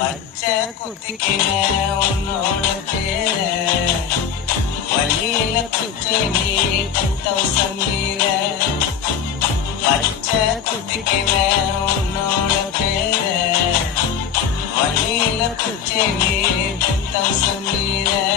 பச்சை குத்திக்கிற உன்னோட பேர வழியில குத்தி நீ 10,000 மீற. பச்சை குத்திக்கிற உன்னோட பேர வழியில குத்தி நீ 10,000 மீற.